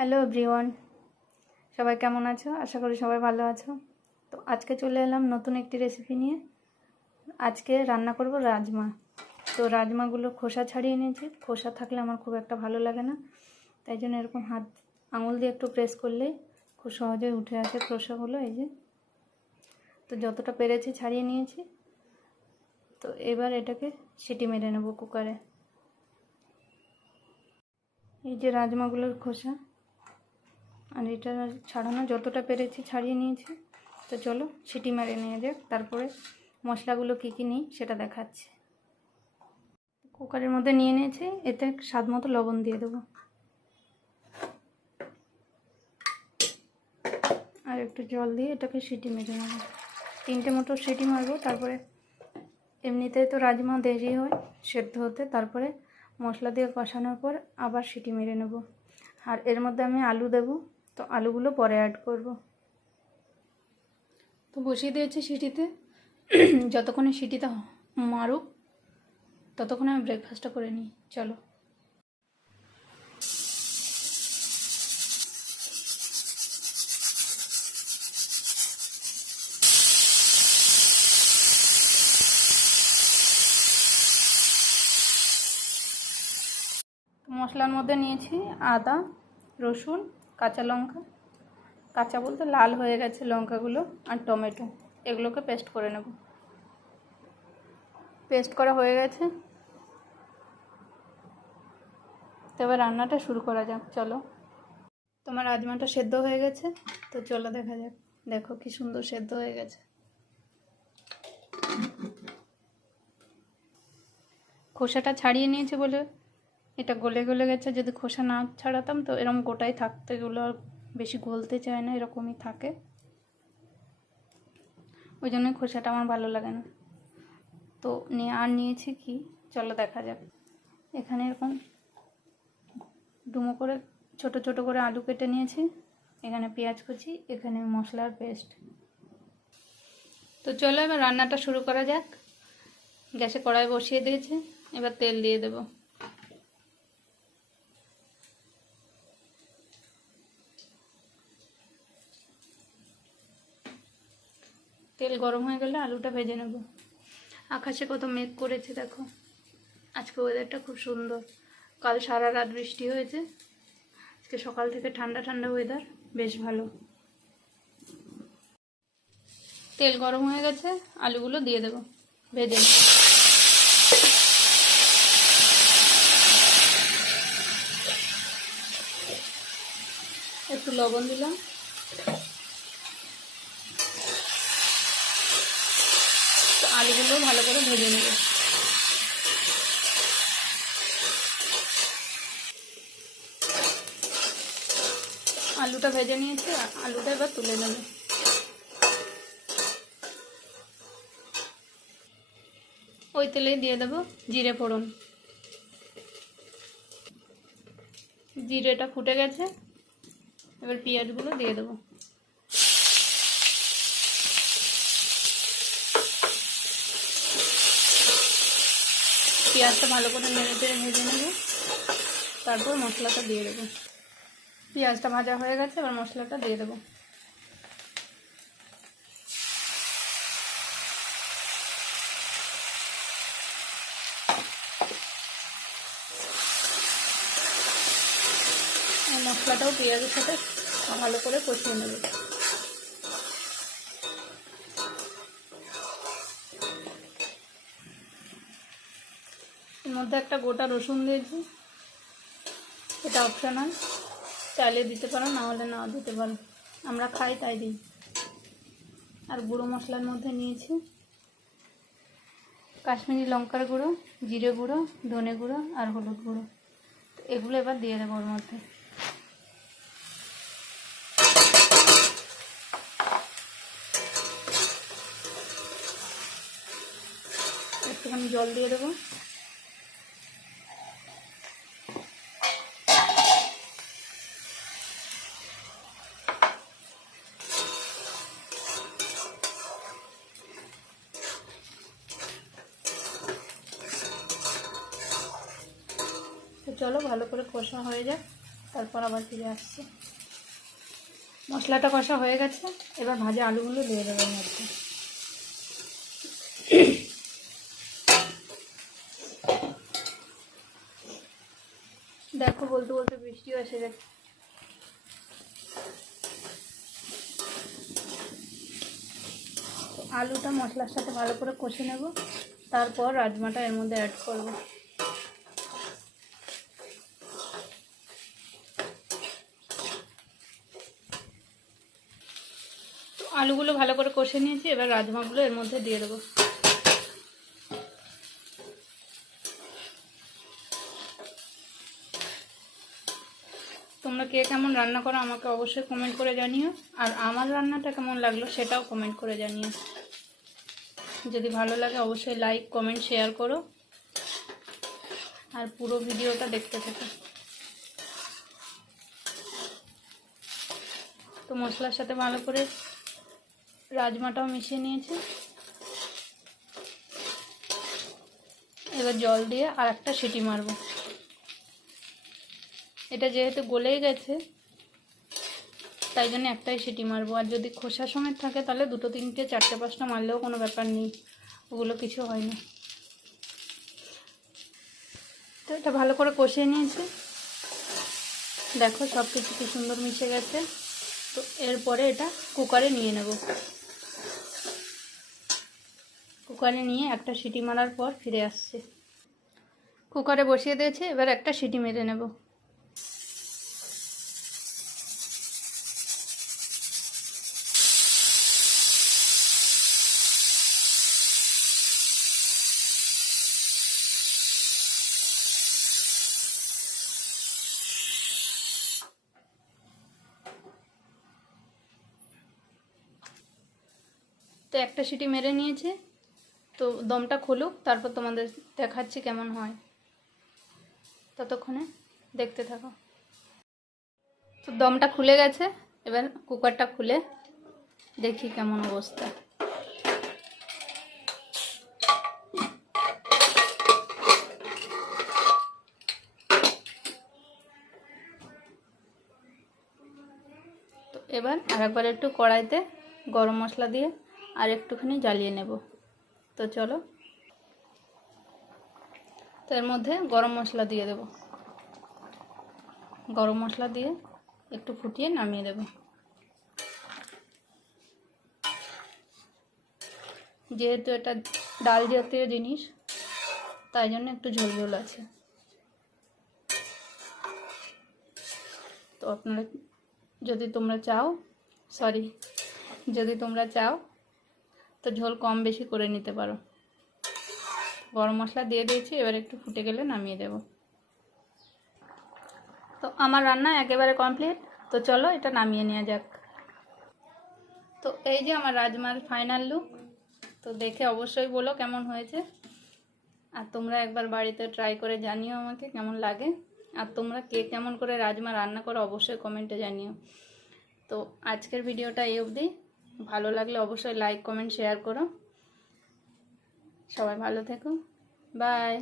Hello everyone, সবাই কেমন আছো? আশা করি সবাই ভালো আছো। তো আজকে চলে এলাম নতুন একটি রেসিপি নিয়ে। আজকে রান্না করব রাজমা। তো রাজমাগুলো খোসা ছাড়িয়ে নিয়েছি। খোসা থাকলে আমার খুব একটা ভালো লাগে না, তাই জন্য এরকম আঙুল দিয়ে একটু প্রেস করলেই খুব সহজেই উঠে আসে খোসাগুলো। এই যে, তো যতটা পেরেছি ছাড়িয়ে নিয়েছি। তো এবার এটাকে সিটি মেরে নেব কুকারে। এই যে রাজমাগুলোর খোসা, আর এটা ছাড়ানো যতটা পেরেছি ছাড়িয়ে নিয়েছি। তো চলো সিটি মেরে নিয়ে যাক, তারপরে মশলাগুলো কী কী নিই সেটা দেখাচ্ছি। কুকারের মধ্যে নিয়ে নিয়েছি, এতে স্বাদ মতো লবণ দিয়ে দেবো, আর একটু জল দিয়ে এটাকে সিটি মেরে নেব। 3টে মতো সিটি মারবো। তারপরে এমনিতেই তো রাজমা দেরি হয় সেদ্ধ হতে, তারপরে মশলা দিয়ে কষানোর পর আবার সিটি মেরে নেব। আর এর মধ্যে আমি আলু দেবো, তো আলুগুলো পরে অ্যাড করব। তো বসিয়ে দিয়েছি সিটিতে। যতক্ষণে সিটিটা মারুক ততক্ষণে আমি ব্রেকফাস্টটা করে নিই। চলো। মশলার মধ্যে নিয়েছি আদা, রসুন, কাঁচা লঙ্কা, কাঁচা বলতে লাল হয়ে গেছে লঙ্কাগুলো, আর টমেটো। এগুলোকে পেস্ট করে নেব। পেস্ট করা হয়ে গেছে, তো এবার রান্নাটা শুরু করা যাক। চলো। তোমার রাজমাটা সেদ্ধ হয়ে গেছে, তো চলো দেখা যাক। দেখো কি সুন্দর সেদ্ধ হয়ে গেছে। খোসাটা ছাড়িয়ে নিয়েছি বলে এটা গলে গলে গেছে। যদি খোসা না ছাড়াতাম তো এরকম গোটাই থাকতো, এগুলো আর বেশি গলতে চায় না, এরকমই থাকে। ওই জন্যই খোসাটা আমার ভালো লাগে না। তো নিয়েছি কি, চলো দেখা যাক। এখানে এরকম ডুমো করে ছোট ছোট করে আলু কেটে নিয়েছি, এখানে পেঁয়াজ কুচি, এখানে মশলার পেস্ট। তো চলো এবার রান্নাটা শুরু করা যাক। গ্যাসে কড়াই বসিয়ে দিয়েছি, এবার তেল দিয়ে দেব। তেল গরম হয়ে গেলে আলুটা ভেজে নেব। আকাশে কত মেঘ করেছে দেখো। আজকে ওয়েদারটা খুব সুন্দর। কাল সারা রাত বৃষ্টি হয়েছে, আজকে সকাল থেকে ঠান্ডা ঠান্ডা ওয়েদার, বেশ ভালো। তেল গরম হয়ে গেছে, আলুগুলো দিয়ে দেব ভেজে। একটু লবণ দিলাম, আলুগুলো ভালো করে ভেজে নেব। আলুটা ভেজে নিয়েছি, আলুটা এবার তুলে নেব। ওই তেলেই দিয়ে দেব জিরে ফোড়ন। জিরেটা ফুটে গেছে, এবার পেঁয়াজগুলো দিয়ে দেবো। পেঁয়াজটা ভালো করে নেড়ে ভেজে নেব, তারপর মশলাটা দিয়ে দেবো। পেঁয়াজটা ভাজা হয়ে গেছে, এবার মশলাটা দিয়ে দেবো। মশলাটাও পেঁয়াজের সাথে ভালো করে কষিয়ে নেব। এর মধ্যে একটা গোটা রসুন দিয়েছি, এটা অপশনাল, চাইলে দিতে পারো, না হলে নাও দিতে পারো। আমরা খাই তাই দিই। আর গুঁড়ো মশলার মধ্যে নিয়েছি কাশ্মীরি লঙ্কার গুঁড়ো, জিরে গুঁড়ো, ধনে গুঁড়ো আর হলুদ গুঁড়ো। তো এগুলো এবার দিয়ে দেবো ওর মধ্যে। একটুখানি জল দিয়ে দেবো। তো চলো ভালো করে কষা হয়ে যাক, তারপর আবার ফিরে আসছি। মশলাটা কষা হয়ে গেছে, এবার ভাজা আলুগুলো দিয়ে দেবো এর মধ্যে। দেখো বলতে বলতে বৃষ্টিও এসে গেছে। আলুটা মশলার সাথে ভালো করে কষে নেব, তারপর রাজমাটা এর মধ্যে অ্যাড করব। আলুগুলো ভালো করে কষে নিয়েছি, এবার রাজমাগুলো এর মধ্যে দিয়ে দেবো। তোমরা কে কেমন রান্না করো আমাকে অবশ্যই কমেন্ট করে জানিও, আর আমার রান্নাটা কেমন লাগলো সেটাও কমেন্ট করে জানিও। যদি ভালো লাগে অবশ্যই লাইক কমেন্ট শেয়ার করো, আর পুরো ভিডিওটা দেখতে থাকো। তো মশলার সাথে ভালো করে রাজমাটাও মিশিয়ে নিয়েছি, এবার জল দিয়ে আর একটা সিটি মারবো। এটা যেহেতু গলেই গেছে তাই জন্য একটাই সিটি মারবো, আর যদি খোসা সমেত থাকে তাহলে 2, 3, 4, 5টা মারলেও কোনো ব্যাপার নেই, ওগুলো কিছু হয় না। তো এটা ভালো করে কষিয়ে নিয়েছি, দেখো সব কিছু কি সুন্দর মিশে গেছে। তো এরপরে এটা কুকারে নিয়ে নেব। কুকারে নিয়ে একটা সিটি মারার পর ফিরে আসছে। কুকারে বসিয়ে দিয়েছি, এবার একটা সিটি মেরে নেব। তো একটা সিটি মেরে নিয়েছে, তো দমটা খুলুক, তারপর তোমাদের দেখাচ্ছি কেমন হয়। ততক্ষণে দেখতে থাকো। তো দমটা খুলে গেছে, এবার কুকারটা খুলে দেখি কেমন অবস্থা। তো এবার আরেকবার একটু কড়াইতে গরম মশলা দিয়ে আর একটুখানি জ্বালিয়ে নেব। তো চলো, তো এর মধ্যে গরম মশলা দিয়ে দেব। গরম মশলা দিয়ে একটু ফুটিয়ে নামিয়ে দেব। যেহেতু এটা ডাল জাতীয় জিনিস তাই জন্য একটু ঝোল ঝোল আছে। তো আপনারা যদি তোমরা চাও তো ঝোল কম বেশি করে নিতে পারো। গরম মশলা দিয়ে দিয়েছি, এবার একটু ফুটে গেলে নামিয়ে দেব। তো আমার রান্না একেবারে কমপ্লিট। তো চলো এটা নামিয়ে নেওয়া যাক। তো এই যে আমার রাজমার ফাইনাল লুক। তো দেখে অবশ্যই বলো কেমন হয়েছে, আর তোমরা একবার বাড়িতে ট্রাই করে জানিও আমাকে কেমন লাগে। আর তোমরা কে কেমন করে রাজমা রান্না করো অবশ্যই কমেন্টে জানিও। তো আজকের ভিডিওটা এই অবধি। ভালো লাগলে অবশ্যই লাইক কমেন্ট শেয়ার করো। সবাই ভালো থেকো, বাই।